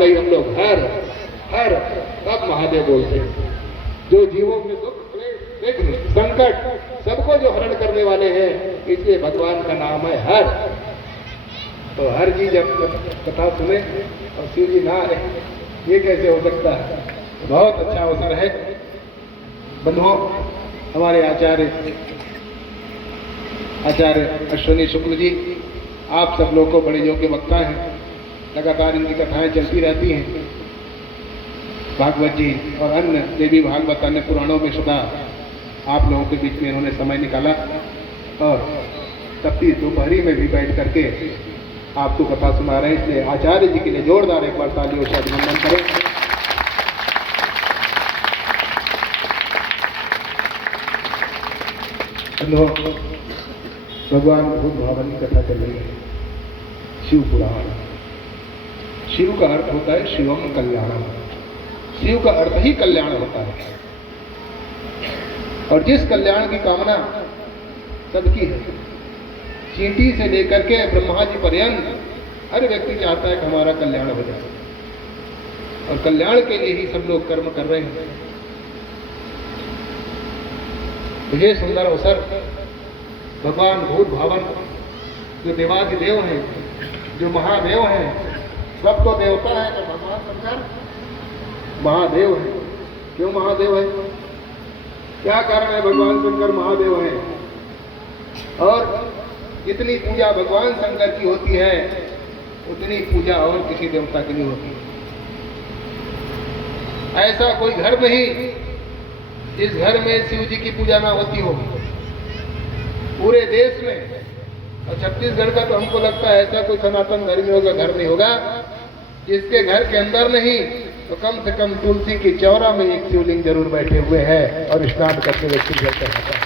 वाले ही हम लोग हर हर सब महादेव बोलते हैं। जो जीवों के दुख विघ्न संकट सबको जो हरण करने वाले हैं, इसलिए भगवान का नाम है हर। तो हर जी जब कथा सुने और शिव जी ना आए, ये कैसे हो सकता है? बहुत अच्छा अवसर है। बंधुओं, हमारे आचार्य अश्विनी शुक्ल जी, आप सब लोग को बड़े योग्य वक्ता हैं। लगातार इनकी कथाएं चलती रहती हैं। भागवत जी और अन्य देवी भागवत अन्य पुराणों में सदा आप लोगों के बीच में इन्होंने समय निकाला और तपती दोपहरी में भी बैठ करके आपको कथा सुना रहे हैं। इसलिए आचार्य जी के लिए जोरदार एक बार तालियों से अभिनंदन करें। भगवान भूत भावन की कथा चल रही है। शिव पुराण। शिव का अर्थ होता है शिवम कल्याणम। शिव का अर्थ ही कल्याण होता है, और जिस कल्याण की कामना सबकी है, चींटी से लेकर के ब्रह्मा जी पर्यंत हर व्यक्ति चाहता है कि हमारा कल्याण हो जाए, और कल्याण के लिए ही सब लोग कर्म कर रहे हैं। ये सुंदर अवसर भगवान भूत भावन जो देवाधिदेव हैं, जो महादेव हैं, सब तो देवता है, तो भगवान शंकर महादेव है। क्यों महादेव है? क्या कारण है भगवान शंकर महादेव है? और जितनी पूजा भगवान शंकर की होती है, उतनी पूजा और किसी देवता की नहीं होती। ऐसा कोई घर नहीं जिस घर में शिव जी की पूजा ना होती हो, पूरे देश में। और छत्तीसगढ़ का तो हमको लगता है ऐसा कोई सनातन धर्मियों का घर नहीं होगा जिसके घर के अंदर नहीं तो कम से कम तुलसी की चौरा में एक शिवलिंग जरूर बैठे हुए हैं और स्नान करते व्यक्ति जल चढ़ाता है।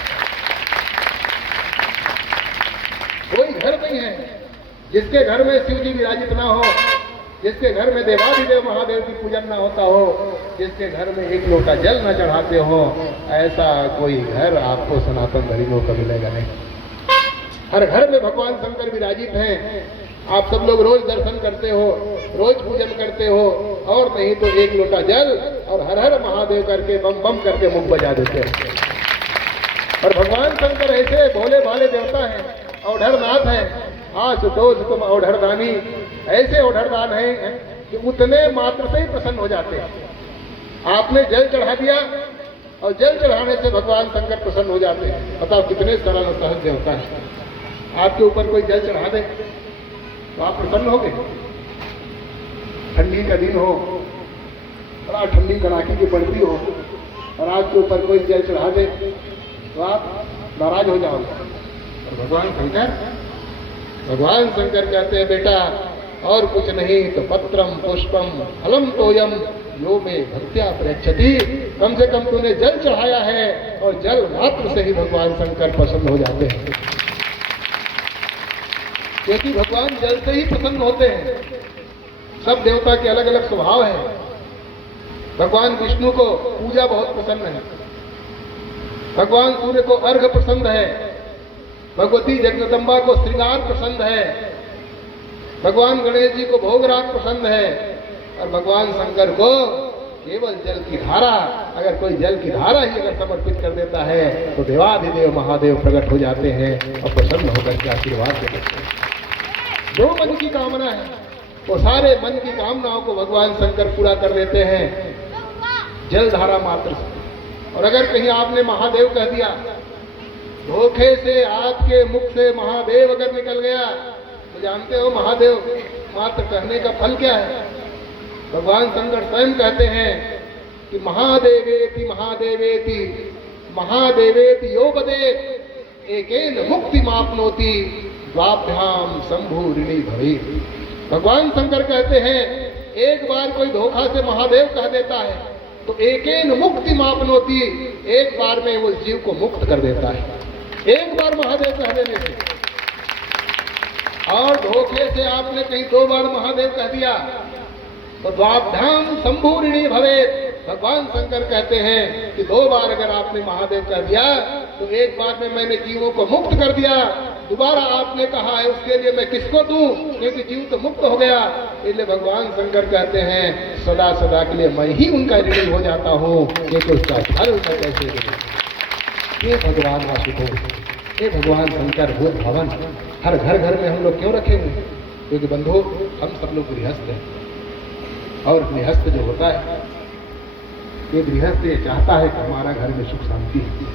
कोई घर नहीं है जिसके घर में शिव जी विराजित ना हो, जिसके घर में देवाधिदेव महादेव की पूजन ना होता हो, जिसके घर में एक लोटा जल न चढ़ाते हो, ऐसा कोई घर आपको सनातन धर्मियों का मिलेगा नहीं। हर घर में भगवान शंकर विराजित हैं। आप सब लोग रोज दर्शन करते हो, रोज पूजन करते हो, और नहीं तो एक लोटा जल और हर हर महादेव करके बम बम करके मुख बजा देते हो। और भगवान शंकर ऐसे भोले भाले देवता हैं, औढ़रनाथ है। आशुतोष तुम औढ़रदानी, ऐसे औढ़रदान हैं कि उतने मात्र से ही प्रसन्न हो जाते हैं। आपने जल चढ़ा दिया और जल चढ़ाने से भगवान शंकर प्रसन्न हो जाते हैं। बताओ कितने सरल सहज देवता है। आपके ऊपर कोई जल चढ़ा दे तो आप प्रसन्न हो गए। ठंडी का दिन हो, बड़ा ठंडी कड़ाके की पड़ती हो, और आपके ऊपर कोई जल चढ़ा दे तो आप नाराज हो जाओगे। और भगवान शंकर कहते हैं, बेटा और कुछ नहीं तो पत्रम पुष्पम फलम तोयम यो में भक्त्या प्रयच्छति। कम से कम तूने जल चढ़ाया है, और जल मात्र से ही भगवान शंकर प्रसन्न हो जाते हैं, क्योंकि भगवान जल से ही प्रसन्न होते हैं। सब देवता के अलग अलग स्वभाव है। भगवान विष्णु को पूजा बहुत पसंद है, भगवान सूर्य को अर्घ पसंद है, भगवती जगदम्बा को श्रृंगार पसंद है, भगवान गणेश जी को भोगराग पसंद है, और भगवान शंकर को केवल जल की धारा। अगर कोई जल की धारा ही अगर समर्पित कर देता है तो देवाधिदेव महादेव प्रकट हो जाते हैं और प्रसन्न होकर के आशीर्वाद देते हैं। जो मन की कामना है वो सारे मन की कामनाओं को भगवान शंकर पूरा कर देते हैं जल धारा मात्र से। और अगर कहीं आपने महादेव कह दिया, धोखे से आपके मुख से महादेव अगर निकल गया, तो जानते हो महादेव मात्र कहने का फल क्या है? भगवान शंकर स्वयं कहते हैं कि महादेवेति महादेवेति महादेवेति यो वदेत् एकेन मुक्ति मापनोति द्वाभ्याम शंभु ऋणी भवेत्। भगवान शंकर कहते हैं एक बार कोई धोखा से महादेव कह देता है तो एकेन मुक्ति मापनोति, एक बार में वो जीव को मुक्त कर देता है, एक बार महादेव कह देने से। और धोखे से आपने कहीं 2 बार महादेव कह दिया तो द्वाभ्याम शंभु ऋणी भवेत्। भगवान शंकर कहते हैं कि 2 बार अगर आपने महादेव कह दिया तो एक बार में मैंने जीवों को मुक्त कर दिया, दोबारा आपने कहा है उसके लिए मैं किसको दूं, क्योंकि जीव तो मुक्त हो गया। इसलिए भगवान शंकर कहते हैं सदा सदा के लिए मैं ही उनका ऋणी हो जाता हूँ, क्योंकि उसका फल मैं कैसे दूं। ये भगवान आशुतोष, ये भगवान शंकर भूत भवन हर घर घर में हम लोग क्यों रखे हुए? क्योंकि बंधु हम सब लोग गृहस्थ हैं, और गृहस्थ जो होता है ये गृहस्थ ये चाहता है कि हमारा घर में सुख शांति है,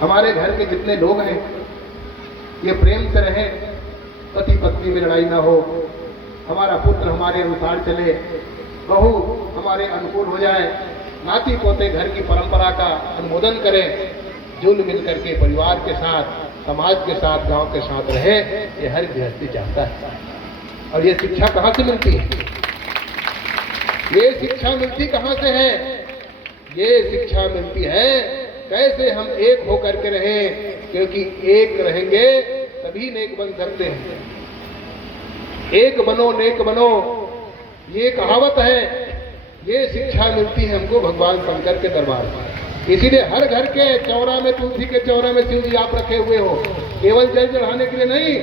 हमारे घर के जितने लोग हैं ये प्रेम से रहें, पति पत्नी में लड़ाई ना हो, हमारा पुत्र हमारे अनुसार चले, बहू हमारे अनुकूल हो जाए, नाती पोते घर की परंपरा का अनुमोदन करें, जुल मिल करके परिवार के साथ, समाज के साथ, गांव के साथ रहे, ये हर गृहस्थी चाहता है। और ये शिक्षा कहाँ से मिलती है? ये शिक्षा मिलती कहाँ से है? ये शिक्षा मिलती है कैसे हम एक होकर के रहें, क्योंकि एक रहेंगे तभी नेक बन सकते हैं। एक बनो नेक बनो, ये कहावत है, ये शिक्षा मिलती है हमको भगवान शंकर के दरबार से। इसीलिए हर घर के चौरा में, तुलसी के चौरा में शिव जी आप रखे हुए हो, केवल जल चढ़ाने के लिए नहीं,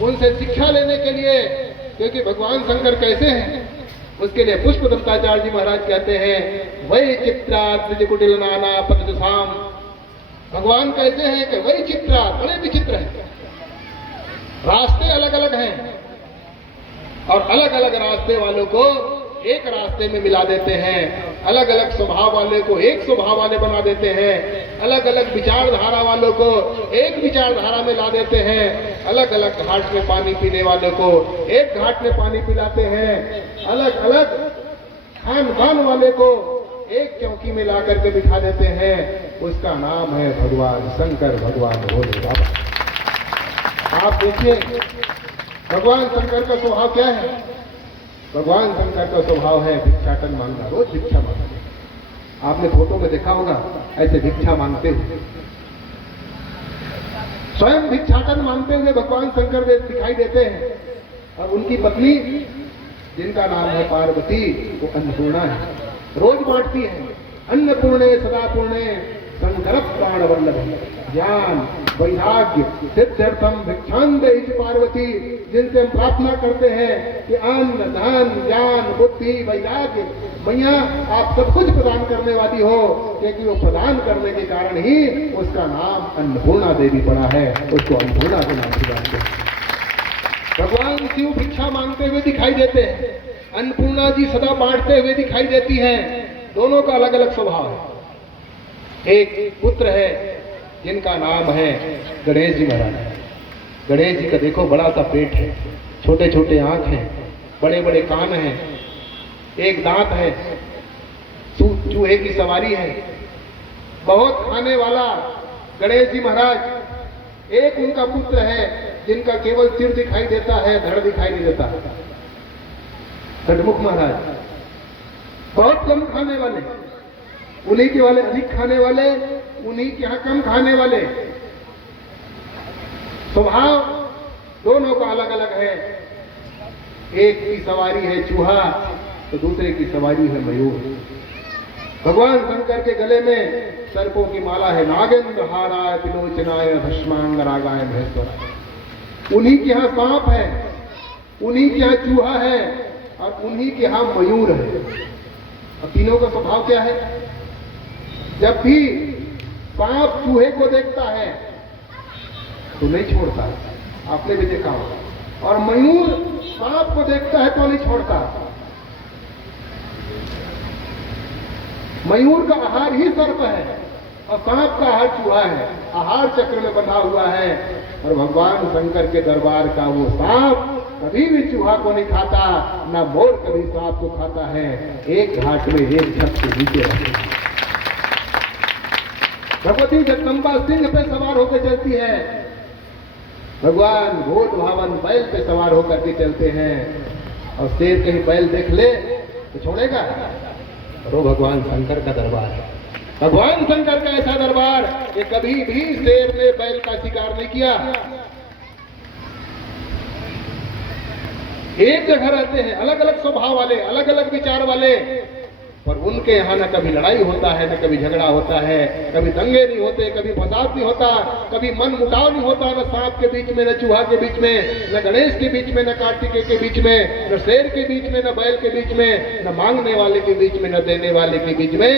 उनसे शिक्षा लेने के लिए, क्योंकि भगवान शंकर कैसे हैं उसके लिए पुष्प दत्ताचार्य जी महाराज कहते हैं वही चित्राद्विज कुटिल नाना पतसाम। भगवान कैसे हैं कि वही चित्रा, बड़े विचित्र हैं, रास्ते अलग अलग हैं, और अलग अलग रास्ते वालों को एक रास्ते में मिला देते हैं, अलग अलग स्वभाव वाले को एक स्वभाव वाले बना देते हैं, अलग अलग विचारधारा वालों को एक विचारधारा में ला देते हैं, अलग अलग घाट में पानी पीने वालों को एक घाट में पानी पिलाते हैं, अलग अलग खान पान वाले को एक चौकी में ला करके बिठा देते हैं। उसका नाम है भगवान शंकर, भगवान भोले बाबा। आप देखिए भगवान शंकर का स्वभाव क्या है? भगवान शंकर का स्वभाव है भिक्षाटन मांगना, रोज भिक्षा मांगना। आपने फोटो में देखा होगा ऐसे भिक्षा मांगते हुए, स्वयं भिक्षाटन मांगते हुए भगवान शंकर दिखाई देते हैं। और उनकी पत्नी जिनका नाम है पार्वती, वो अन्नपूर्णा है, रोज बांटती है। अन्नपूर्णे सदा पूर्णे शंकर प्राण वल्लभ, ज्ञान वैराग्य सिद्ध्यर्थम भिक्षान देहि पार्वती। जिनसे हम प्रार्थना करते हैं कि अन्न धन ज्ञान बुद्धि वैराग्य, मैया आप सब कुछ प्रदान करने वाली हो, क्योंकि वो प्रदान करने के कारण ही उसका नाम अन्नपूर्णा देवी पड़ा है, उसको अन्नपूर्णा के नाम से जानते हैं। भगवान शिव भिक्षा मांगते हुए दिखाई देते हैं, अन्नपूर्णा जी सदा बांटते हुए दिखाई देती हैं। दोनों का अलग अलग स्वभाव है। एक पुत्र है जिनका नाम है गणेश जी महाराज। गणेश जी का देखो बड़ा सा पेट है, छोटे छोटे आंख हैं, बड़े बड़े कान हैं, एक दांत है, चूहे की सवारी है, बहुत खाने वाला गणेश जी महाराज। एक उनका पुत्र है जिनका केवल सिर दिखाई देता है, धड़ दिखाई नहीं देता, षडमुख महाराज। बहुत कम खाने वाले, उन्हीं के वाले अधिक खाने वाले, उन्हीं के यहाँ कम खाने वाले। स्वभाव दोनों का अलग अलग है। एक की सवारी है चूहा तो दूसरे की सवारी है मयूर। भगवान शंकर के गले में सर्पों की माला है, नागेंद्र हाराय त्रिलोचनाय भस्मांग रागाय महेश्वराय। उन्हीं के यहाँ सांप है, उन्हीं के यहाँ चूहा है, और उन्हीं के यहाँ मयूर है। और तीनों का स्वभाव क्या है? जब भी सांप चूहे को देखता है तो नहीं छोड़ता, आपने भी देखा होगा। और मयूर सांप को देखता है तो नहीं छोड़ता। मयूर का आहार ही सर्प है और सांप का आहार चूहा है, आहार चक्र में बंधा हुआ है। और भगवान शंकर के दरबार का वो सांप कभी भी चूहा को नहीं खाता, ना मोर कभी सांप को खाता है। एक घाट में एक छत के नीचे रहते हैं। भगवती जगदम्बा सिंह पे सवार होकर चलती है, भगवान भूत भावन बैल पे सवार होकर के चलते हैं। और शेर कहीं बैल देख ले तो छोड़ेगा? वो भगवान शंकर का दरबार है। भगवान शंकर का ऐसा दरबार कि कभी भी शेर ने बैल का शिकार नहीं किया। एक जगह रहते हैं, अलग अलग स्वभाव वाले, अलग अलग विचार वाले। पर उनके यहाँ न कभी लड़ाई होता है, न कभी झगड़ा होता है, कभी दंगे नहीं होते, कभी फसाद नहीं होता, कभी मन मुटाव नहीं होता, न सांप के बीच में, न चूहा के बीच में, न गणेश के बीच में, न कार्तिकेय के बीच में, न शेर के बीच में, न बैल के बीच में, न मांगने वाले के बीच में, न देने वाले के बीच में।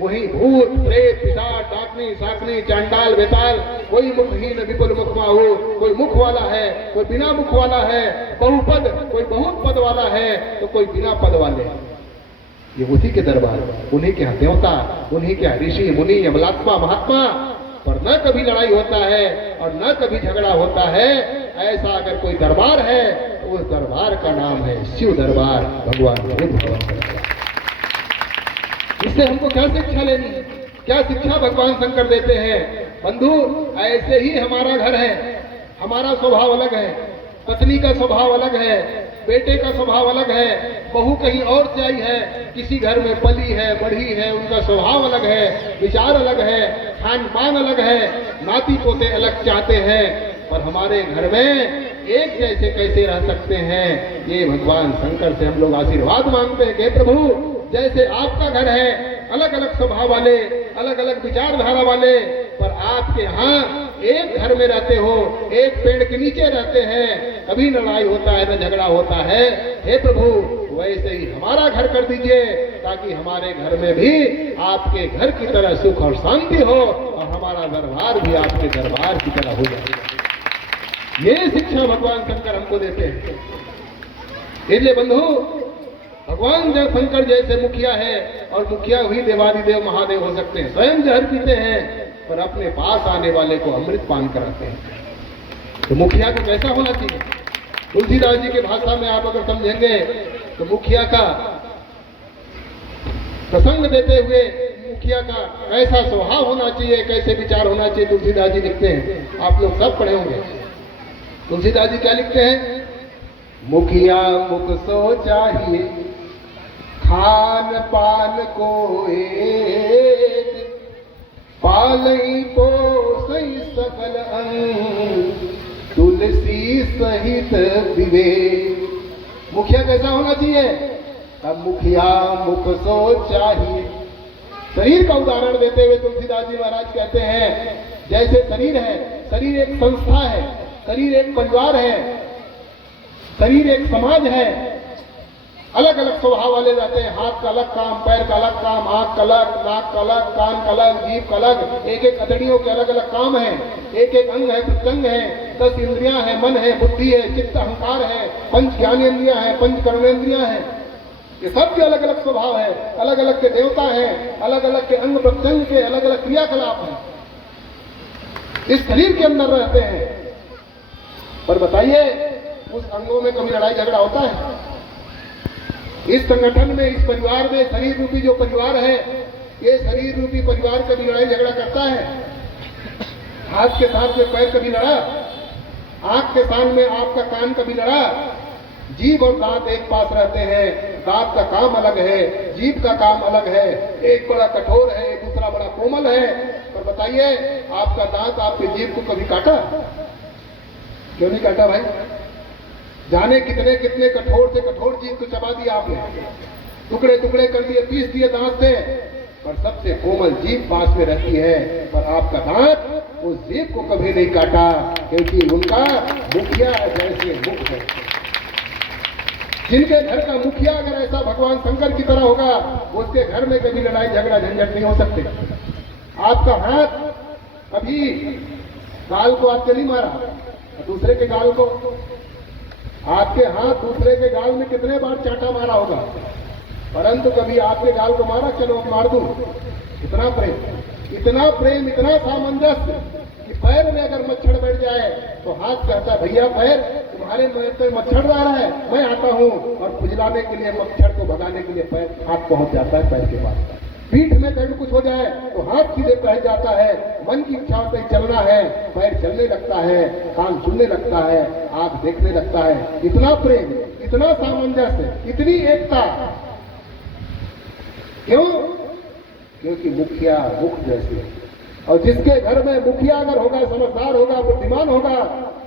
वही भूत प्रेत पिशाच डाकनी साकनी चांडाल बेताल, कोई मुखहीन विपुल मुख माहू, कोई मुख वाला है, कोई बिना मुख वाला है, बहुपद कोई बहुत पद वाला है, तो कोई बिना पद वाले। ये उसी के दरबार, उन्हीं के यहाँ देवता, उन्हीं के यहाँ ऋषि मुनि अमलात्मा महात्मा, पर न कभी लड़ाई होता है और न कभी झगड़ा होता है। ऐसा अगर कोई दरबार है तो उस दरबार का नाम है शिव दरबार, भगवान बुद्ध भगवान। इससे हमको क्या शिक्षा लेनी है, क्या शिक्षा भगवान शंकर देते हैं? बंधु, ऐसे ही हमारा घर है, हमारा स्वभाव अलग है, पत्नी का स्वभाव अलग है, बेटे का स्वभाव अलग है, बहू कहीं और से आई है, किसी घर में पली है बढ़ी है, उनका स्वभाव अलग है, विचार अलग है, खान पान अलग है, नाती पोते अलग चाहते हैं, पर हमारे घर में एक जैसे कैसे रह सकते हैं? ये भगवान शंकर से हम लोग आशीर्वाद मांगते हैं कि प्रभु, जैसे आपका घर है, अलग अलग स्वभाव वाले, अलग अलग विचारधारा वाले, पर आपके यहाँ एक घर में रहते हो, एक पेड़ के नीचे रहते हैं, कभी लड़ाई होता है न झगड़ा होता है। हे प्रभु, वैसे ही हमारा घर कर दीजिए, ताकि हमारे घर में भी आपके घर की तरह सुख और शांति हो और हमारा दरबार भी आपके दरबार की तरह हो जाए। ये शिक्षा भगवान शंकर हमको देते हैं। इसलिए बंधु, भगवान जब शंकर जैसे मुखिया है, और मुखिया हुई देवादिदेव महादेव हो सकते हैं, स्वयं जहर पीते हैं पर अपने पास आने वाले को अमृत पान कराते हैं, तो मुखिया को कैसा होना चाहिए? तुलसीदास जी के भाषा में आप अगर समझेंगे तो मुखिया का प्रसंग देते हुए मुखिया का कैसा स्वभाव होना चाहिए, कैसे विचार होना चाहिए, तुलसीदास जी लिखते हैं। आप लोग सब पढ़े होंगे। तुलसीदास जी क्या लिखते हैं? मुखिया मुख सो चाहिए, खान पान को एक, पालई पोसई सकल अंग, तुलसी सहित विवेक। मुखिया कैसा होना चाहिए? अब मुखिया मुख सो चाहिए। शरीर का उदाहरण देते हुए तुलसीदास जी महाराज कहते हैं, जैसे शरीर है, शरीर एक संस्था है, शरीर एक परिवार है, शरीर एक समाज है, अलग अलग स्वभाव वाले रहते हैं। हाथ का अलग काम, पैर का अलग काम, आंख का अलग, नाक का अलग, कान का अलग, जीभ का अलग, एक एक अतड़ियों के अलग अलग काम है, एक एक अंग है, प्रत्यंग है, 10 इंद्रियां है, मन है, बुद्धि है, चित्त अहंकार है, पंच ज्ञानेन्द्रियां है, पंच कर्मेंद्रियां है, ये सब के अलग अलग स्वभाव है, अलग अलग के देवता है, अलग अलग के अंग प्रत्यंग के अलग अलग क्रियाकलाप है, इस शरीर के अंदर रहते हैं। पर बताइए, उस अंगों में कभी लड़ाई झगड़ा होता है? इस संगठन में, इस परिवार में, शरीर रूपी जो परिवार है, ये शरीर रूपी परिवार कभी लड़ाई झगड़ा करता है? हाथ के साथ में पैर कभी लड़ा? आंख के साथ में आपका कान कभी लड़ा? जीभ और दांत एक पास रहते हैं, दांत का काम अलग है, जीभ का काम अलग है, एक बड़ा कठोर है, दूसरा बड़ा कोमल है। पर बताइए, आपका दांत आपके जीभ को कभी काटा? क्यों नहीं काटा भाई? जाने कितने कितने कठोर से कठोर चीज को चबा दिया आपने, टुकड़े टुकड़े कर दिए, पीस दिए दांत से, पर सबसे कोमल जीभ पास में रहती है। पर आपका दांत उस जीभ को कभी नहीं काटा, क्योंकि उनका मुखिया जैसे मुख है। जिनके घर का मुखिया अगर ऐसा भगवान शंकर की तरह होगा, उसके घर में कभी लड़ाई झगड़ा झंझट नहीं हो सकते। आपका हाथ कभी गाल को आपने नहीं मारा, दूसरे के गाल को, आपके हाथ दूसरे के गाल में कितने बार चाटा मारा होगा, परंतु कभी आपके गाल को मारा, चलो मार दूं। इतना प्रेम, इतना प्रेम, इतना सामंजस्य कि पैर में अगर मच्छर बैठ जाए तो हाथ कहता, भैया पैर तुम्हारे में मच्छर आ रहा है, मैं आता हूं, और खुजलाने के लिए, मच्छर को भगाने के लिए पैर, हाथ पहुंच जाता है पैर के पास। पीठ में कहीं कुछ हो जाए तो हाथ सीधे पहुंच जाता है, मन की इच्छा कहीं चलना है, पैर चलने लगता है, कान सुनने लगता है, आंख देखने लगता है। इतना प्रेम, इतना सामंजस्य, इतनी एकता। क्यों? क्योंकि मुखिया मुख जैसे, और जिसके घर में मुखिया अगर होगा, समझदार होगा, बुद्धिमान होगा,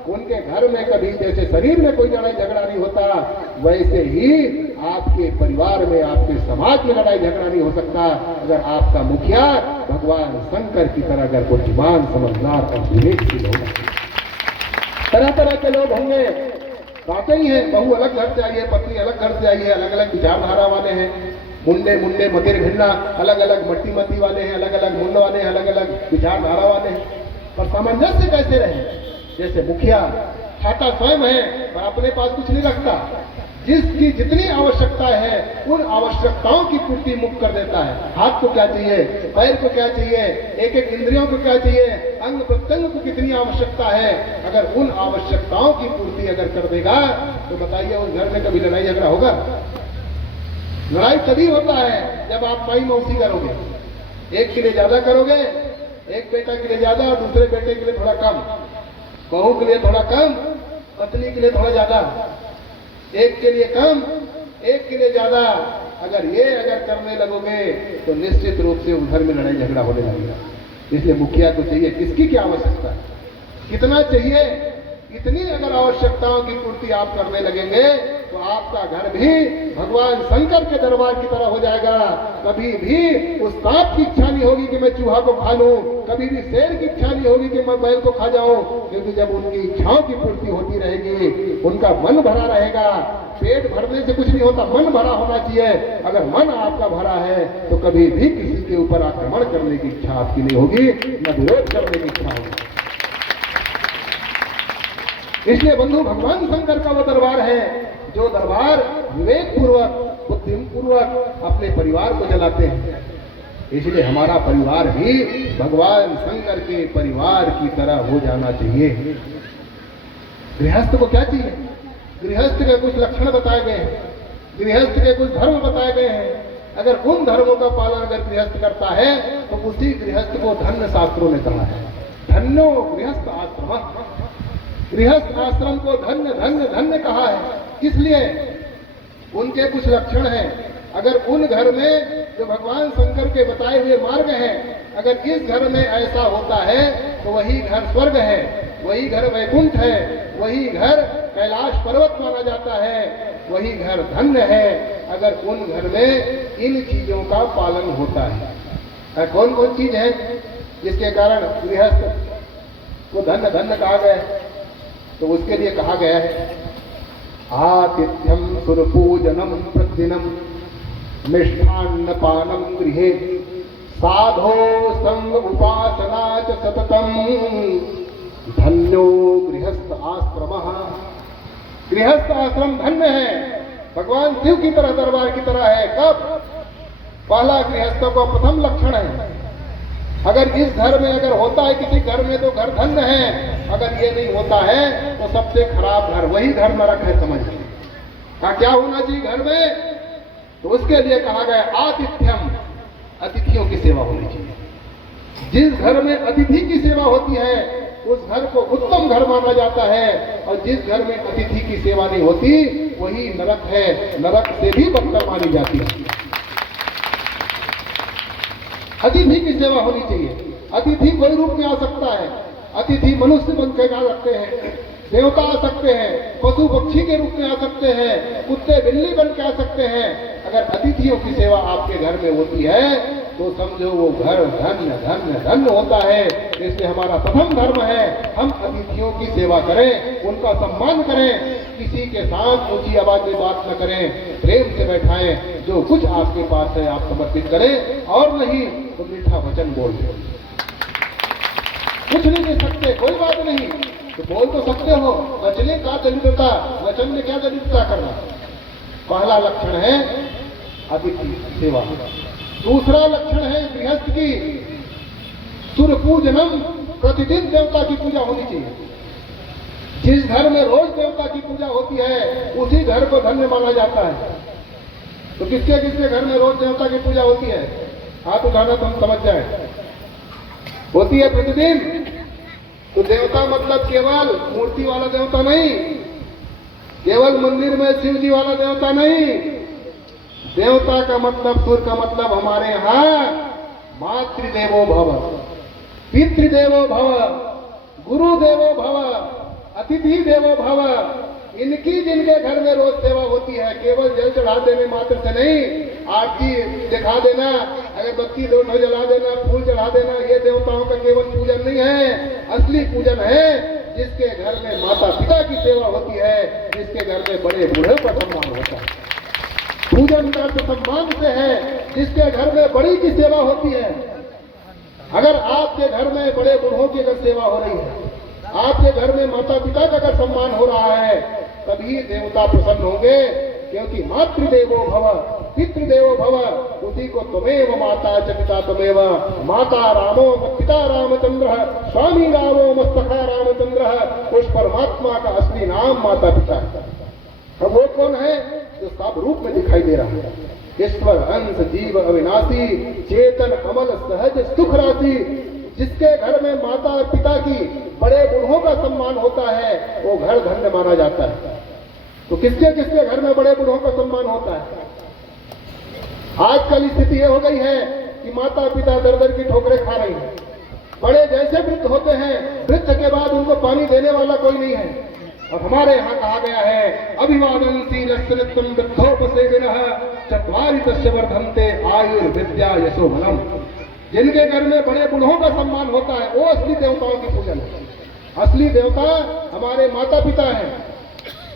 उनके घर में कभी जैसे शरीर में कोई लड़ाई झगड़ा नहीं होता, वैसे ही आपके परिवार में, आपके समाज में लड़ाई झगड़ा नहीं हो सकता अगर आपका मुखिया भगवान शंकर की तरह अगर बुद्धिमान, समझदार और विवेकशील होगा। तरह तरह के लोग होंगे, बातें ही है, बहू अलग घर से आई है, पत्नी अलग घर से आई है, अलग अलग विचारधारा वाले हैं, मुंडे मुंडे मतिर भिन्ना, अलग अलग मट्टी मती वाले हैं, अलग अलग मुंड वाले हैं, अलग अलग विचारधारा वाले हैं, पर सामंजस्य कैसे रहे? जैसे मुखिया खाता स्वयं है पर अपने पास कुछ नहीं रखता, जिसकी जितनी आवश्यकता है उन आवश्यकताओं की पूर्ति मुक्त कर देता है। हाथ को क्या चाहिए, पैर को क्या चाहिए, एक एक इंद्रियों को क्या चाहिए, अंग प्रत्यंग को कितनी आवश्यकता है, अगर उन आवश्यकताओं की पूर्ति अगर कर देगा तो बताइए उस घर में कभी लड़ाई झगड़ा होगा? लड़ाई तभी होता है जब आप माई मौसी करोगे, एक के लिए ज्यादा करोगे, एक बेटा के लिए ज्यादा और दूसरे बेटे के लिए थोड़ा कम, बहू के लिए थोड़ा कम, पत्नी के लिए थोड़ा ज्यादा, एक के लिए कम, एक के लिए ज्यादा, अगर करने लगोगे तो निश्चित रूप से उस घर में लड़ाई झगड़ा होने लगेगा। इसलिए मुखिया को चाहिए, किसकी क्या आवश्यकता है, कितना चाहिए, इतनी अगर आवश्यकताओं की पूर्ति आप करने लगेंगे तो आपका घर भी भगवान शंकर के दरबार की तरह हो जाएगा। कभी भी उस सांप की इच्छा नहीं होगी कि मैं चूहा को खा लूं, कभी भी शेर की इच्छा नहीं होगी कि मैं बैल को खा जाऊं, क्योंकि जब उनकी इच्छाओं की पूर्ति होती रहेगी, उनका मन भरा रहेगा। पेट भरने से कुछ नहीं होता, मन भरा होना चाहिए। अगर मन आपका भरा है तो कभी भी किसी के ऊपर आक्रमण करने की इच्छा आपकी नहीं होगी, न विरोध करने की इच्छा होगी। इसलिए बंधु, भगवान शंकर का वो दरबार है जो दरबार विवेक पूर्वक, बुद्धिपूर्वक अपने परिवार को चलाते हैं। इसलिए हमारा परिवार भी भगवान शंकर के परिवार की तरह हो जाना चाहिए। गृहस्थ को क्या चाहिए? गृहस्थ के कुछ लक्षण बताए गए हैं, गृहस्थ के कुछ धर्म बताए गए हैं। अगर उन धर्मों का पालन अगर गृहस्थ करता है तो उसी गृहस्थ को धन्य शास्त्रों ने कहा है। धन्यो गृहस्थ आश्रम, गृहस्थ आश्रम को धन्य धन्य धन्य कहा है। इसलिए उनके कुछ लक्षण हैं। अगर उन घर में जो भगवान शंकर के बताए हुए मार्ग हैं, अगर इस घर में ऐसा होता है तो वही घर स्वर्ग है, वही घर वैकुंठ है, वही घर कैलाश पर्वत माना जाता है, वही घर धन्य है। अगर उन घर में इन चीजों का पालन होता है। कौन कौन चीज है जिसके कारण गृहस्थ को धन्य धन्य कहा गया है? तो उसके लिए कहा गया है, आतिथ्यम सुरपूजनम प्रतिदिनम मिष्ठान्न पानम गृहे साधो संग उपासना च सततम धन्यो गृहस्थ आश्रम। गृहस्थ आश्रम धन्य है, भगवान शिव की तरह दरबार की तरह है। कब? पहला गृहस्थों का प्रथम लक्षण है। अगर इस घर में अगर होता है किसी घर में तो घर धन्य है, अगर ये नहीं होता है तो सबसे खराब घर, वही घर नरक है। समझ लीजिए क्या होना चाहिए घर में? तो उसके लिए कहा गया आतिथ्यम, अतिथियों की सेवा होनी चाहिए। जिस घर में अतिथि की सेवा होती है उस घर को उत्तम घर माना जाता है, और जिस घर में अतिथि की सेवा नहीं होती वही नरक है, नरक से भी बदतर मानी जाती है। अतिथि की सेवा होनी चाहिए। अतिथि कोई रूप में आ सकता है, अतिथि मनुष्य बन के आ सकते हैं, देवता आ सकते हैं, पशु पक्षी के रूप में आ सकते हैं, कुत्ते बिल्ली बन के आ सकते हैं। अगर अतिथियों की सेवा आपके घर में होती है तो समझो वो घर धन्य धन्य धन्य होता है। इसलिए हमारा प्रथम धर्म है हम अतिथियों की सेवा करें, उनका सम्मान करें, किसी के साथ ऊंची आवाज में बात न करें, प्रेम से बैठाएं, जो कुछ आपके पास है आप समर्पित करें, और नहीं तो मीठा वचन बोल दें। कुछ नहीं दे सकते कोई बात नहीं, तो बोल तो सकते हो, वचने का दरिद्रता, वचन में क्या दरिद्रता करना। पहला लक्षण है अतिथि सेवा। दूसरा लक्षण है गृहस्थ की सुर पूजनम, प्रतिदिन देवता की पूजा होनी चाहिए। जिस घर में रोज देवता की पूजा होती है उसी घर को धन्य माना जाता है। तो किसके किसके घर में रोज देवता की पूजा होती है? हाथ उठाना तो हम समझ जाए। होती है प्रतिदिन। तो देवता मतलब केवल मूर्ति वाला देवता नहीं, केवल मंदिर में शिव जी वाला देवता नहीं। देवता का मतलब, सुर का मतलब हमारे यहाँ मातृदेवो भव, पितृदेवो भव, गुरु देवो भव, अतिथि देवो भव, इनकी जिनके घर में रोज सेवा होती है, केवल जल चढ़ा देने मात्र से नहीं, आरती दिखा देना, अगरबत्ती दो जला देना, फूल चढ़ा देना, ये देवताओं का केवल पूजन नहीं है। असली पूजन है जिसके घर में माता पिता की सेवा होती है, जिसके घर में बड़े बूढ़े का सम्मान होता है। पूजन का तो सम्मान से है जिसके घर में बड़ी की सेवा होती है। अगर आपके घर में बड़े बूढ़ों की अगर सेवा हो रही है, आपके घर में माता पिता का अगर सम्मान हो रहा है, तभी देवता प्रसन्न होंगे। क्योंकि मातृदेवो भव, पितृदेवो भव, उसी को त्वमेव माता च पिता त्वमेव, माता रामो पिता रामचंद्र, स्वामी रामो मस्तका रामचंद्र, उस परमात्मा का असली नाम माता पिता है। अब वो कौन है जो सब रूप में दिखाई दे रहा है? ईश्वर अंश जीव अविनाशी, चेतन अमल सहज सुख राशि। जिसके घर में माता और पिता की बड़े बूढ़ों का सम्मान होता है, वो घर धन्य माना जाता है। तो किसके किसके घर में बड़े बूढ़ों का सम्मान होता है? आजकल स्थिति ये हो गई है कि माता पिता दर दर की ठोकरें खा रही हैं। बड़े जैसे वृद्ध होते हैं, वृद्ध के बाद उनको पानी देने वाला कोई नहीं है। और हमारे यहाँ कहा गया है, अभिवादनशील वृद्धोपसेविनः चत्वारि तस्य वर्धन्ते आयुर्विद्या यशो बलम्। जिनके घर में बड़े बूढ़ों का सम्मान होता है, वो असली देवताओं की पूजन है। असली देवता हमारे माता पिता हैं।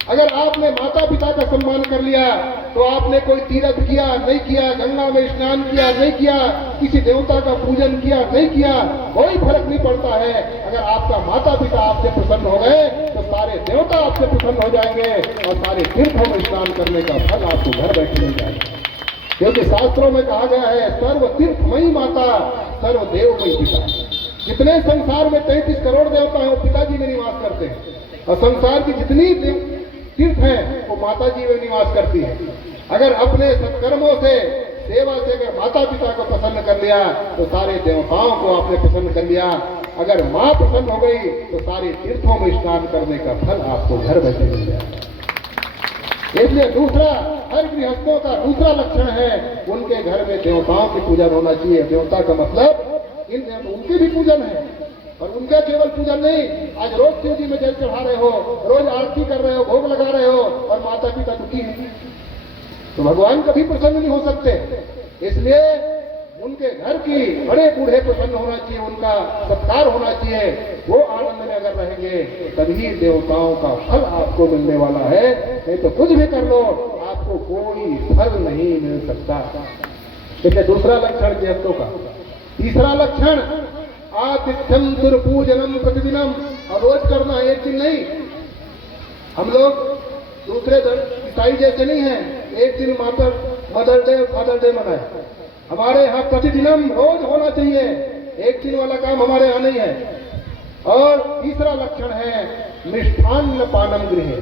अगर आपने माता पिता का सम्मान कर लिया तो आपने कोई तीर्थ किया नहीं किया, गंगा में स्नान किया नहीं किया, किसी देवता का पूजन किया नहीं किया, कोई फर्क नहीं पड़ता है। अगर आपका माता पिता आपसे प्रसन्न हो गए तो सारे देवता आपसे प्रसन्न हो जाएंगे और सारे तीर्थों में स्नान करने का फल आपको घर बैठे मिल जाएगा। क्योंकि शास्त्रों में कहा गया है, सर्व तीर्थमयी माता सर्व देवमयी पिता। जितने संसार में 33 करोड़ देवता हैं वो पिताजी में निवास करते हैं, और संसार की जितनी तीर्थ है वो माता जी में निवास करती है। अगर अपने सत्कर्मों से, सेवा से अगर माता पिता को प्रसन्न कर लिया तो सारे देवताओं को आपने प्रसन्न कर लिया। अगर माँ प्रसन्न हो गई तो सारे तीर्थों में स्नान करने का फल आपको घर बैठे मिल जाएगा। इसलिए दूसरा, हर गृहस्थों का दूसरा लक्षण है, उनके घर में देवताओं की पूजन होना चाहिए। देवता का मतलब उनकी भी पूजन है, और उनका केवल पूजन नहीं। आज रोज शिव जी में जल चढ़ा रहे हो, रोज आरती कर रहे हो, भोग लगा रहे हो, और माता पिता दुखी है, तो भगवान कभी प्रसन्न नहीं हो सकते। इसलिए उनके घर की बड़े बूढ़े प्रसन्न होना चाहिए, उनका सत्कार होना चाहिए। वो आनंद में अगर रहेंगे तभी देवताओं का फल आपको मिलने वाला है, नहीं तो कुछ भी कर लो आपको कोई फल नहीं मिल सकता। देखिए दूसरा लक्षण गृहस्थों का। तीसरा लक्षण आतिथ्यम दुर्पूजनम प्रतिदिनम, और रोज करना एक दिन नहीं। हम लोग दूसरे ईसाई जैसे नहीं है, एक दिन मदर डे फादर डे मनाए। हमारे यहाँ प्रतिदिनम रोज होना चाहिए, एक दिन वाला काम हमारे यहाँ नहीं है। और तीसरा लक्षण है मिष्ठान्न पानम गृहे,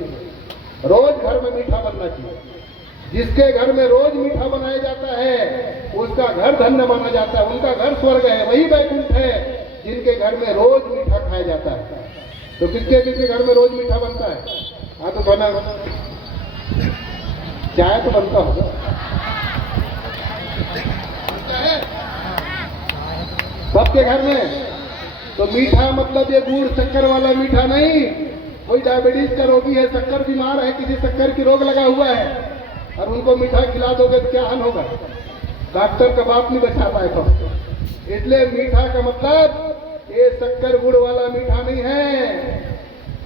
रोज घर में मीठा बनना चाहिए। जिसके घर में रोज मीठा बनाया जाता है उसका घर धन्य माना जाता है, उनका घर स्वर्ग है, वही वैकुंठ है जिनके घर में रोज मीठा खाया जाता है। तो किसके किसके घर में रोज मीठा बनता है? हाँ तो बना, चाय तो बनता होगा, सबके घर में। तो मीठा मतलब ये गुड़ शक्कर वाला मीठा नहीं। कोई डायबिटीज का रोगी है, शक्कर बीमार है, किसी शक्कर की रोग लगा हुआ है, और उनको मीठा खिला दोगे तो क्या हाल होगा? डॉक्टर का बाप नहीं बचा पाएगा। इसलिए मीठा का मतलब ये शक्कर गुड़ वाला मीठा नहीं है,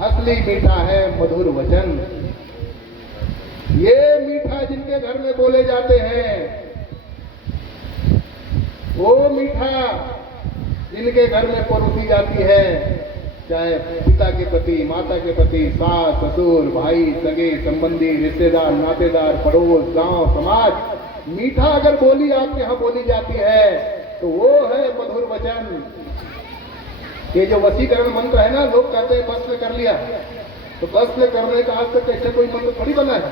असली मीठा है मधुर वचन। ये मीठा जिनके घर में बोले जाते हैं, वो मीठा जिनके घर में परोसी जाती है, चाहे पिता के प्रति, माता के प्रति, सास ससुर भाई सगे संबंधी रिश्तेदार नातेदार पड़ोस गांव समाज, मीठा अगर बोली आपके यहाँ बोली जाती है तो वो है मधुर वचन। ये जो वशीकरण मंत्र है ना, लोग कहते हैं बस में कर लिया, तो बस में करने का आज तक ऐसे कोई मंत्र थोड़ी बना है।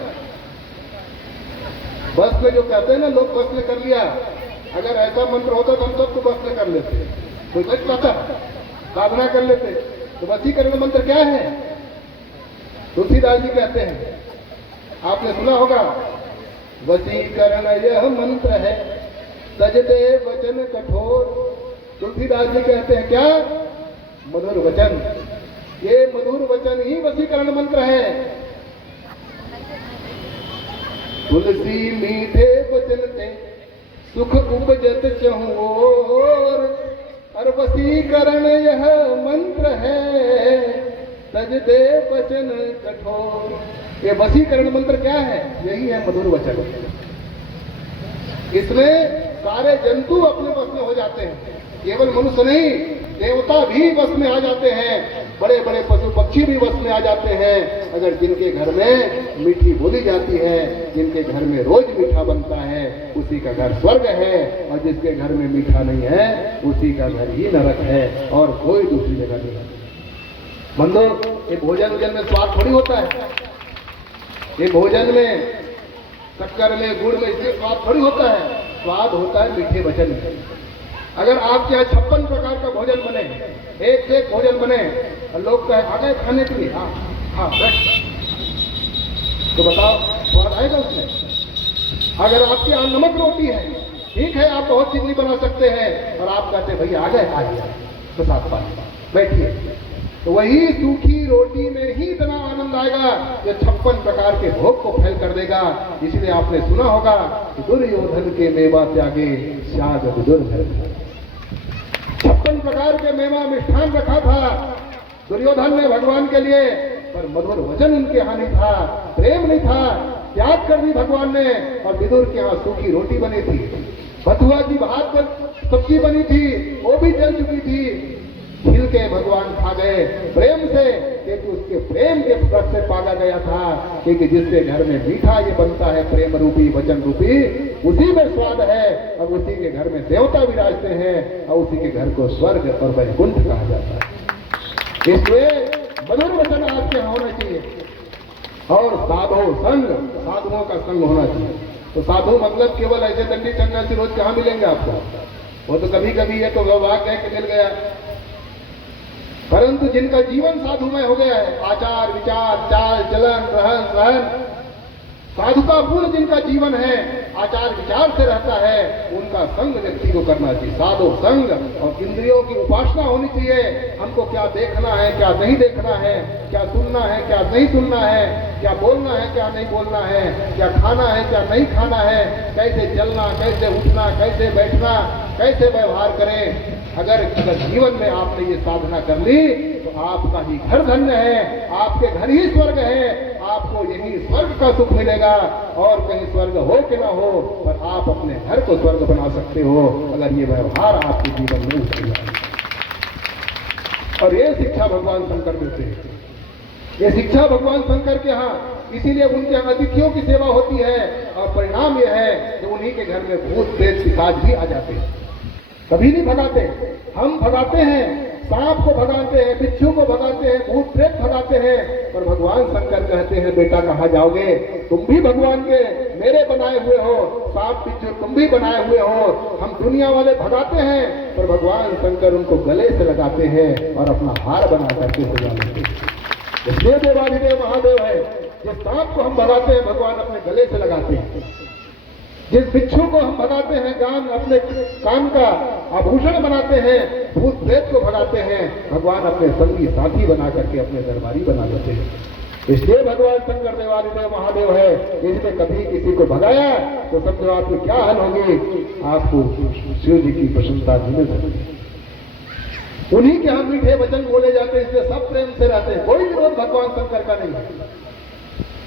बस में जो कहते हैं ना लोग, बस में कर लिया, अगर ऐसा मंत्र होता तो हम सबको बस में कर लेते, कोई बच पाता, साधना कर लेते। तो वशीकरण मंत्र क्या है? तुलसीदास जी कहते हैं, आपने सुना होगा, वशीकरण यह मंत्र है, सजदे वचन कठोर, तुलसीदास जी कहते हैं क्या? मधुर वचन। ये मधुर वचन ही वशीकरण मंत्र है। तुलसी मीठे वचन ते सुख उपजत चहुं ओर, और वशीकरण यह मंत्र है, तज दे वचन कठोर। ये वशीकरण मंत्र क्या है? यही है मधुर वचन। इसमें सारे जंतु अपने वश में हो जाते हैं, केवल मनुष्य नहीं, देवता भी वश में आ जाते हैं, बड़े बड़े पशु पक्षी भी वश में आ जाते हैं। अगर जिनके घर में मीठी बोली जाती है, जिनके घर में रोज मीठा बनता है, उसी का घर स्वर्ग है, और जिसके घर में मीठा नहीं है, उसी का घर ही नरक है, और कोई दूसरी जगह नहीं है। बंधु, ये भोजन वोजन में स्वाद थोड़ी होता है। ये भोजन में, शक्कर में, गुड़ में इसलिए स्वाद थोड़ी होता है। स्वाद होता है मीठे वचन में। अगर आपके यहाँ 56 प्रकार का भोजन बने, एक से एक भोजन बने, और लोग कहे आ गए खाने के लिए, हाँ बैठ, तो बताओ स्वाद आएगा उसमें? अगर आपके यहाँ नमक रोटी है, ठीक है, आप बहुत चीज नहीं बना सकते हैं, और आप कहते भैया आ गए, आ गया तो साथ पानी बैठिए, तो वही सूखी रोटी में ही इतना आनंद आएगा जो 56 प्रकार के भोग को फैल कर देगा। इसलिए आपने सुना होगा कि दुर्योधन के मेवा त्यागे श्याग विदुर घर। 56 प्रकार के मेवा मिष्ठान रखा था दुर्योधन ने भगवान के लिए, पर मधुर वचन उनके यहाँ नहीं था, प्रेम नहीं था, त्याग कर दी भगवान ने। और विदुर के यहाँ सूखी रोटी बनी थी, बथुआ की भात पर सब्जी बनी थी, वो भी जल चुकी थी, खिल के भगवान खा गए प्रेम से, क्योंकि उसके प्रेम के प्रति से पाला गया था। क्योंकि जिसके घर में मीठा ये बनता है, प्रेम रूपी वचन रूपी, उसी में स्वाद है, और उसी के घर में देवता विराजते हैं, और उसी के घर को स्वर्ग और वैकुंठ कहा जाता है। इसलिए मधुर वचन आपके यहाँ होना चाहिए, और साधु संग, साधुओं का संग होना चाहिए। तो साधु मतलब केवल ऐसे दंडी चंगा से रोज कहाँ मिलेंगे आपको? वो तो कभी कभी है तो सौभाग्य है कि मिल गया, परंतु जिनका जीवन साधुमय हो गया है, आचार विचार चाल चलन रहन सहन साधुता पूर्ण जिनका जीवन है, आचार विचार से रहता है, उनका संग व्यक्ति को करना चाहिए, साधु संग। और इंद्रियों की उपासना होनी चाहिए, हमको क्या देखना है, क्या नहीं देखना है, क्या सुनना है, क्या नहीं सुनना है, क्या बोलना है, क्या नहीं बोलना है, क्या खाना है, क्या नहीं खाना है, कैसे चलना, कैसे उठना, कैसे बैठना, कैसे व्यवहार करें। अगर जीवन में आपने ये साधना कर ली तो आपका ही घर धन्य है, आपके घर ही स्वर्ग है, आपको यही स्वर्ग का सुख मिलेगा। और कहीं स्वर्ग हो कि ना हो, पर आप अपने घर को स्वर्ग बना सकते हो अगर ये व्यवहार आपके जीवन में उतर जाए। और ये शिक्षा भगवान शंकर देते हैं, ये शिक्षा भगवान शंकर के यहाँ, इसीलिए उनके यहाँ अतिथियों की सेवा होती है, और परिणाम यह है कि उन्हीं के घर में भूत प्रेत पिशाच भी आ जाते हैं। कभी नहीं भगाते, हम भगाते हैं, सांप को भगाते हैं, बिच्छू को भगाते हैं, भूत प्रेत भगाते हैं, पर भगवान शंकर कहते हैं बेटा कहाँ जाओगे, तुम भी भगवान के मेरे बनाए हुए हो, सांप बिच्छू तुम भी बनाए हुए हो। हम दुनिया वाले भगाते हैं, पर भगवान शंकर उनको गले से लगाते हैं और अपना हार बना करके सजा लेते हैं। इसलिए देवाधिदेव महादेव है, जिस सांप को हम भगाते हैं भगवान अपने गले से लगाते हैं, जिस बिच्छू को हम भगाते हैं कान, अपने कान का आभूषण बनाते हैं, भूत प्रेत को भगाते हैं, भगवान अपने संगी साथी बना करके अपने दरबारी बना लेते हैं। इसलिए भगवान शंकर देवाधिदेव महादेव है। इसने कभी किसी को भगाया तो समझो आपकी क्या हाल होगी, आपको शिव जी की प्रसन्नता नहीं मिल सकती। उन्हीं के यहाँ मीठे वचन बोले जाते हैं, इसलिए सब प्रेम से रहते हैं, कोई विरोध भगवान शंकर का नहीं है।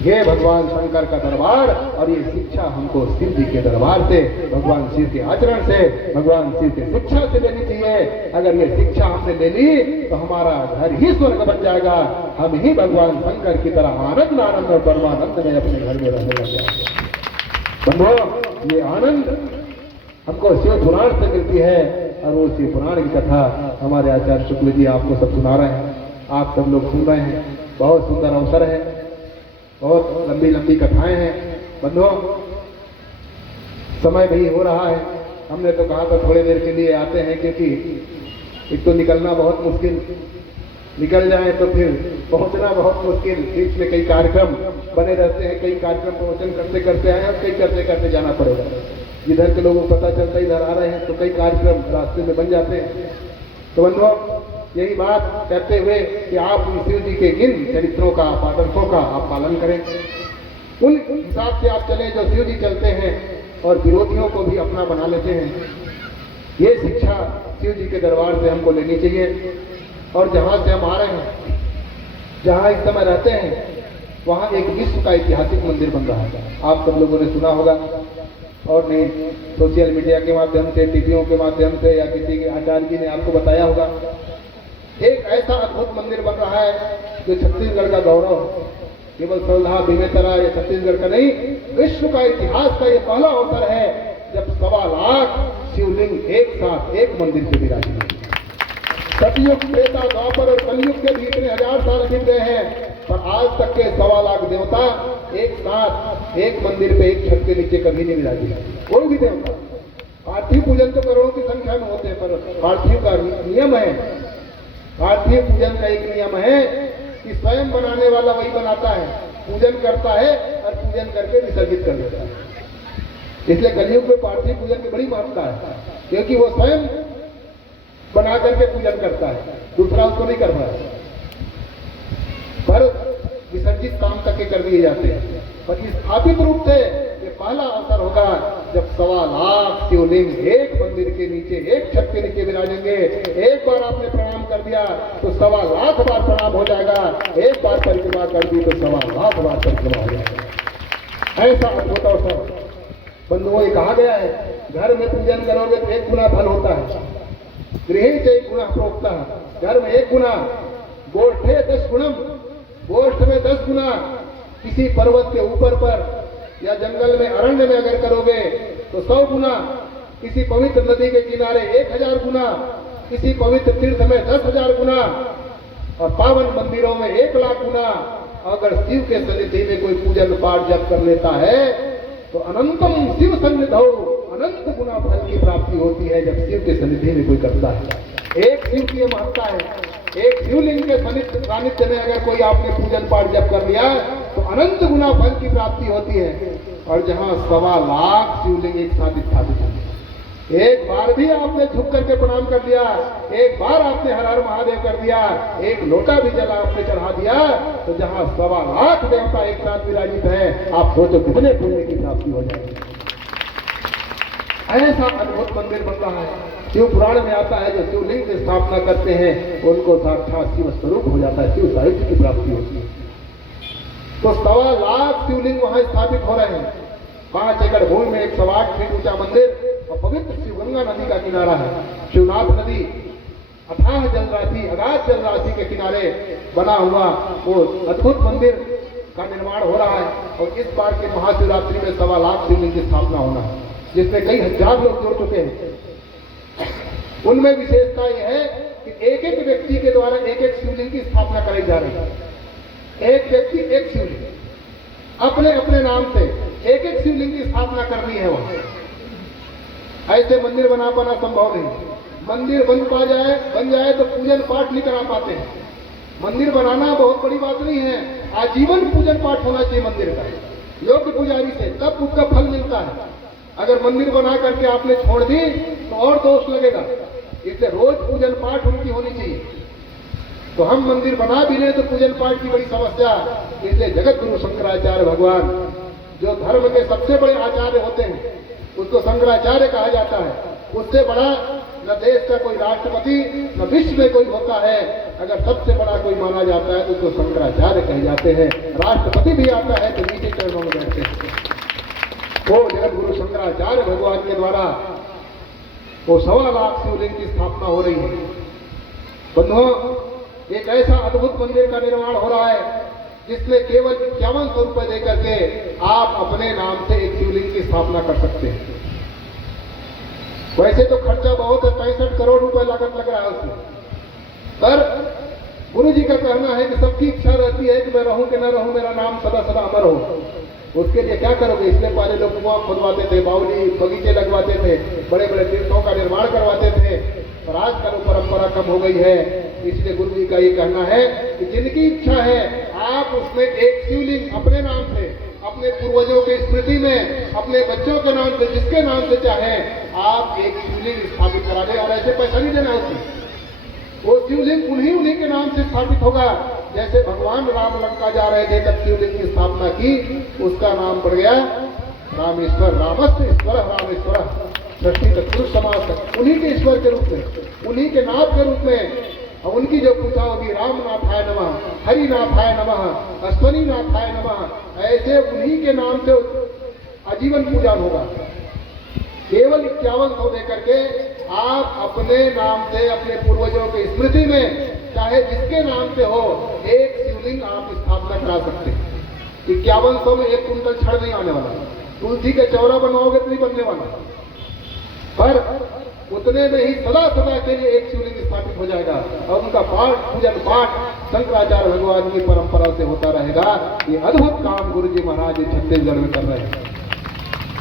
ये भगवान शंकर का दरबार, और ये शिक्षा हमको शिव जी के दरबार से, भगवान शिव के आचरण से, भगवान शिव के शिक्षा से लेनी चाहिए। अगर ये शिक्षा हमने ले ली तो हमारा घर ही स्वर्ग बन जाएगा, हम ही भगवान शंकर की तरह आनंद आनंद और परमानंद में अपने घर में रहने लग जाएंगे। बंधुओं, ये आनंद हमको शिव पुराण से मिलती है, और वो शिव पुराण की कथा हमारे आचार्य शुक्ल जी आपको सब सुना रहे हैं, आप सब लोग सुन रहे हैं। बहुत सुंदर अवसर है, बहुत लंबी लंबी कथाएं हैं। बंधुओं, समय भी हो रहा है, हमने तो कहा था थोड़ी देर के लिए आते हैं, क्योंकि एक तो निकलना बहुत मुश्किल, निकल जाए तो फिर पहुंचना बहुत मुश्किल, बीच में कई कार्यक्रम बने रहते हैं, कई कार्यक्रम प्रवचन करते करते आए और कई करते करते जाना पड़ेगा। इधर के लोगों को पता चलता इधर आ रहे हैं तो कई कार्यक्रम रास्ते में बन जाते हैं। तो बंधुओं, यही बात कहते हुए कि आप शिव जी के इन चरित्रों का, आदर्शों का आप पालन करें, उन हिसाब से आप चलें जो शिव जी चलते हैं और विरोधियों को भी अपना बना लेते हैं। ये शिक्षा शिव जी के दरबार से हमको लेनी चाहिए। और जहाँ से हम आ रहे हैं, जहाँ इस समय रहते हैं, वहाँ एक विश्व का ऐतिहासिक मंदिर बन रहा है। आप सब लोगों ने सुना होगा और नहीं सोशल मीडिया के माध्यम से, टीवियों के माध्यम से या किसी के आचार्य जी ने आपको बताया होगा। एक ऐसा अद्भुत मंदिर बन रहा है जो छत्तीसगढ़ का गौरव है। केवल सौलहा बेमेतरा या छत्तीसगढ़ का नहीं, विश्व का इतिहास का ये पहला अवसर है जब 1.25 लाख शिवलिंग एक साथ एक मंदिर से विराजित। सतयुग, त्रेता, द्वापर और कलयुग के भी इतने 1000 साल बीत गए हैं, पर आज तक के 1.25 लाख देवता एक साथ एक मंदिर पे एक छत के नीचे कभी नहीं विराजित। कोई भी देवता। पार्थिव पूजन तो करोड़ों की संख्या में होते हैं, पर पार्थिव का नियम है, पार्थिव पूजन का एक नियम है कि स्वयं बनाने वाला वही बनाता है, पूजन करता है और पूजन करके विसर्जित कर देता है। इसलिए कलयुग में पार्थिव पूजन की बड़ी महत्ता है, क्योंकि वो स्वयं बना करके पूजन करता है, दूसरा उसको नहीं कर पाता। पर विसर्जित काम तक के कर दिए जाते हैं। पर स्थापित रूप से ये पहला अवसर होगा जब 1.25 लाख शिवलिंग एक मंदिर के नीचे, एक छत के नीचे विराजेंगे। एक बार आपने प्रणाम कर दिया तो 1.25 लाख बार प्रणाम हो जाएगा, एक बार परिक्रमा कर दी तो 1.25 लाख बार परिक्रमा हो जाएगा। ऐसा अद्भुत अवसर बंधुओं, ये कहा गया है, घर में पूजन करोगे तो 1 गुना फल होता है, गृह से 1 गुना प्रोक्ता है। घर में 1 गुना, गोष्ठे 10 गुणम, गोष्ठ में 10 गुना, किसी पर्वत के ऊपर पर या जंगल में, अरण्य में अगर करोगे तो 100 गुना, किसी पवित्र नदी के किनारे 1000 गुना, किसी पवित्र तीर्थ में 10,000 गुना और पावन मंदिरों में 1 लाख गुना। अगर शिव के सन्निधि में कोई पूजन पाठ जब कर लेता है तो अनंतम शिव सन्निधौ, अनंत गुना फल की प्राप्ति होती है जब शिव के सन्निधि में कोई करता है। एक शिव की महत्ता है। एक शिवलिंग के सानिध्य में अगर कोई आपने पूजन पाठ जब कर लिया तो अनंत गुना फल की प्राप्ति होती है। और जहाँ 1.25 लाख शिवलिंग एक साथ स्थापित है, एक बार भी आपने झुक करके प्रणाम कर दिया, एक बार आपने हर हर महादेव कर दिया, एक लोटा भी जल आपने चढ़ा दिया, तो जहाँ 1.25 लाख देवता एक साथ विराजित है, आप सोचो कितने पुण्य की प्राप्ति हो जाएगी। ऐसा अद्भुत मंदिर बन रहा है। शिव पुराण में आता है जो शिवलिंग की स्थापना करते हैं उनको साक्षात शिव स्वरूप हो जाता है, शिव साहित्य की प्राप्ति होती है। तो 1.25 लाख शिवलिंग वहां स्थापित हो रहे हैं। 5 एकड़ भूमि में 108 फीट ऊंचा मंदिर और पवित्र शिवगंगा नदी का किनारा है। शिवनाथ नदी अथाह जलराशि, अगाध जलराशि के किनारे बना हुआ वो अद्भुत मंदिर का निर्माण हो रहा है। और इस बार की महाशिवरात्रि में 1.25 लाख शिवलिंग की स्थापना होना है, जिसमें कई हजार लोग जुड़ चुके हैं। उनमें विशेषता यह है कि एक एक व्यक्ति के द्वारा एक एक शिवलिंग की स्थापना कराई जा रही है। एक व्यक्ति एक शिवलिंग अपने अपने नाम से एक एक शिवलिंग की स्थापना करनी है। वहां ऐसे मंदिर बना पाना संभव नहीं। मंदिर बन जाए तो पूजन पाठ नहीं करा पाते हैं। मंदिर बनाना बहुत बड़ी बात नहीं है, आजीवन पूजन पाठ होना चाहिए मंदिर का, योग्य पुजारी से, तब उसका फल मिलता है। अगर मंदिर बना करके आपने छोड़ दी तो और दोष लगेगा। इसलिए रोज पूजन पाठ उनकी होनी चाहिए। तो हम मंदिर बना भी लें तो पूजन पाठ की बड़ी समस्या। इसलिए जगत गुरु शंकराचार्य भगवान जो धर्म के सबसे बड़े आचार्य होते हैं उसको शंकराचार्य कहा जाता है। उससे बड़ा न देश का कोई राष्ट्रपति न विश्व में कोई होता है। अगर सबसे बड़ा कोई माना जाता है तो उसको शंकराचार्य कहे जाते हैं। राष्ट्रपति भी आता है तो नीचे चरणों में बैठते हैं। वो जगत गुरु शंकराचार्य भगवान के द्वारा वो 1.25 लाख शिवलिंग की स्थापना हो रही है। बंधुओं, एक ऐसा अद्भुत मंदिर का निर्माण हो रहा है जिसमें केवल 5100 रुपए देकर के आप अपने नाम से एक शिवलिंग की स्थापना कर सकते हैं। वैसे तो खर्चा बहुत है, 65 करोड़ रुपए लागत लग रहा है उसमें, पर गुरु जी का कहना है कि सबकी इच्छा रहती है कि मैं रहूं कि न रहूं, मेरा नाम सदा सदा अमर हो। उसके लिए क्या करोगे? इसलिए पहले लोग कुआं खुदवाते थे, बावली बगीचे लगवाते थे, बड़े बड़े तीर्थों का निर्माण करवाते थे, पर आजकल वो परंपरा कम हो गई है। इसलिए गुरु जी का ये कहना है कि जिनकी इच्छा है आप उसमें एक शिवलिंग अपने नाम से अपने पूर्वजों की स्मृति में, अपने बच्चों के नाम से, जिसके नाम से चाहे आप एक शिवलिंग स्थापित करा दें, और ऐसे पैसा नहीं देना उसमें। वो शिवलिंग उन्हीं के नाम से स्थापित होगा। जैसे भगवान राम लंका जा रहे थे तब शिवलिंग की स्थापना की, उसका नाम पड़ गया रामेश्वर। रामस्य ईश्वर रामेश्वर, सृष्टि तत्पुरुष समाज तक उन्हीं के ईश्वर के रूप में, उन्हीं के नाथ के रूप में। और उनकी जो पूजा होगी, रामनाथाय नमः, हरिनाथाय नमः, अश्वनी नाथाय नमः, ऐसे उन्हीं के नाम से आजीवन पूजा होगा। केवल 5100 देकर के आप अपने नाम से, अपने पूर्वजों की स्मृति में, चाहे जिसके नाम से हो, एक शिवलिंग आप स्थापना करा सकते हैं। 5100 में 1 कुंटल छड़ नहीं आने वाला। तुलसी का चौरा बनवाओगे तो नहीं बनने वाला, पर उतने में ही सदा सदा के लिए एक शिवलिंग स्थापित हो जाएगा। और उनका पाठ, पूजन पाठ शंकराचार्य भगवान की परंपरा से होता रहेगा। ये अद्भुत काम गुरु जी महाराज छत्तीसगढ़ में कर रहे हैं,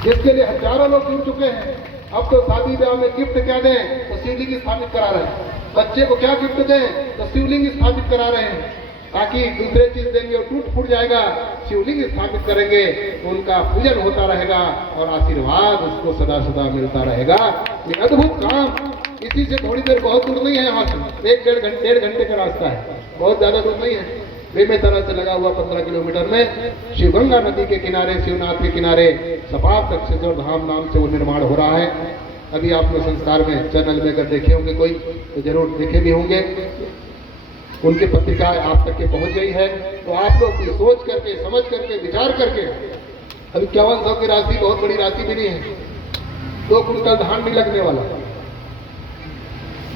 जिसके लिए हजारों लोग जुड़ चुके हैं। अब तो शादी ब्याह में गिफ्ट क्या दें तो शिवलिंग स्थापित करा रहे हैं। बच्चे को क्या गिफ्ट दें तो शिवलिंग स्थापित करा रहे हैं, ताकि दूसरे चीज देंगे और टूट फूट जाएगा। शिवलिंग स्थापित करेंगे, उनका पूजन होता रहेगा और आशीर्वाद उसको सदा सदा मिलता रहेगा। ये अद्भुत काम, इसी से थोड़ी देर, बहुत दूर नहीं है, यहाँ से 1-1.5 घंटे का रास्ता है, बहुत ज्यादा दूर नहीं है। बेमेतरा से लगा हुआ 15 किलोमीटर में शिवगंगा नदी के किनारे, शिवनाथ के किनारे सपाट तक्षेश्वर धाम नाम से वो निर्माण हो रहा है। अभी आप लोग संस्कार में चैनल में अगर देखे होंगे कोई तो जरूर देखे भी होंगे, उनकी पत्रिकाएं आप तक के पहुंच गई है। तो आप लोग सोच करके, समझ करके, विचार करके, अभी 5100 की राशि बहुत बड़ी राशि भी नहीं है, 2 कुंटल धान भी लगने वाला।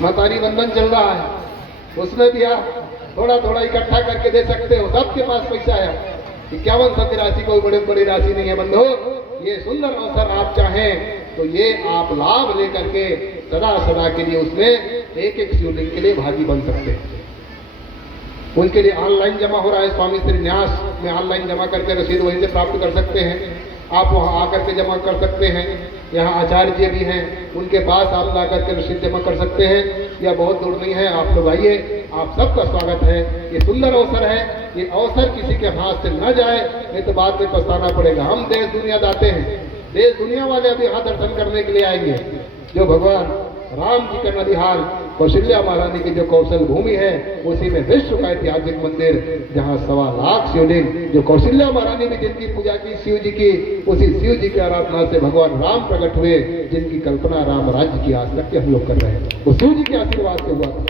मातारी बंधन चल रहा है, उसमें भी आप थोड़ा थोड़ा इकट्ठा करके दे सकते हो, सबके पास पैसा है। 5100 की राशि कोई बड़ी राशि नहीं है बंधु। ये सुंदर अवसर आप चाहें तो ये आप लाभ लेकर के सदा सदा के लिए उसमें एक शिवलिंग के लिए भागी बन सकते हैं। उनके लिए ऑनलाइन जमा हो रहा है, स्वामी श्री न्यास में ऑनलाइन जमा करके रसीद वहीं से प्राप्त कर सकते हैं। आप वहां आकर के जमा कर सकते हैं। यहाँ आचार्य जी भी हैं, उनके पास आप ला करके रसीद जमा कर सकते हैं। या बहुत दूर नहीं है, आप लोग आइए, आप सबका स्वागत है। ये सुंदर अवसर है, ये अवसर किसी के हाथ से न जाए, नहीं तो बाद में पछताना पड़ेगा। हम देश दुनिया जाते हैं, देश दुनिया वाले अभी यहाँ दर्शन करने के लिए आएंगे। जो भगवान राम जी का नदिहाल कौशल्या महारानी की जो कौशल भूमि है, उसी में विश्व का ऐतिहासिक मंदिर, जहाँ 1.25 लाख शिवलिंग, जो कौशल्या महारानी ने जिनकी पूजा की शिव जी की, उसी शिव जी की आराधना से भगवान राम प्रकट हुए, जिनकी कल्पना राम राज्य की आज तक के हम लोग कर रहे हैं, वो शिव जी के आशीर्वाद से हुआ था।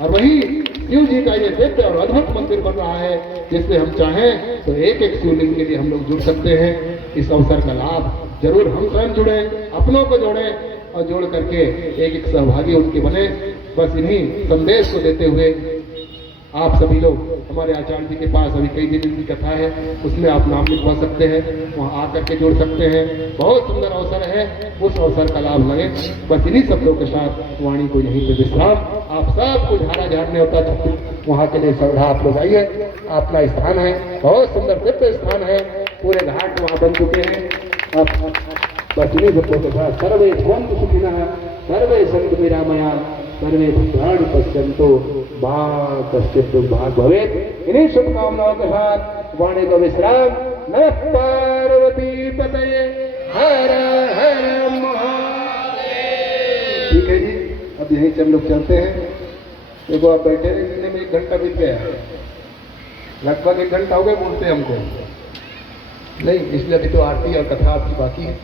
और वही शिव जी का ये दिव्य और अद्भुत मंदिर बन रहा है, जिसमें हम चाहें तो एक शिवलिंग के लिए हम लोग जुड़ सकते हैं। इस अवसर का लाभ जरूर हम स्वयं जुड़े, अपनों को जोड़े और जोड़ करके एक सहभागी उनके बने। बस इन्हीं संदेश को देते हुए आप सभी लोग हमारे आचार्य जी के पास अभी कई दिन की कथा है, उसमें आप नाम लिखवा सकते हैं, वहाँ आकर के जुड़ सकते हैं। बहुत सुंदर अवसर है, उस अवसर का लाभ लगे। बस इन्हीं शब्दों के साथ वाणी को यहीं पे विश्राम। आप सब कुछ धारा झाड़ने होता है, वहाँ के लिए श्रद्धा आप लोग आइए, अपना स्थान है, बहुत सुंदर दिव्य स्थान है, पूरे घाट वहाँ बन चुके हैं। आप बस इन्हीं शब्दों के साथ सर्वे भवन्तु सुखिनः, सर्वे सन्तु निरामयाः, सर्वे भद्राणि पश्यन्तु मा कश्चित् दुर्भाग् भवेत्। इन्हीं शुभकामनाओं के साथ वाणी को विश्राम। नमः पार्वती पतये, हर हर महादेव। ठीक है जी, अब यहीं से हम लोग चलते हैं। देखो आप बैठे रहने में 1 घंटा बीत गया, लगभग 1 घंटा हो गया बोलते हमको नहीं, इसलिए अभी तो आरती और कथा आपकी बाकी है।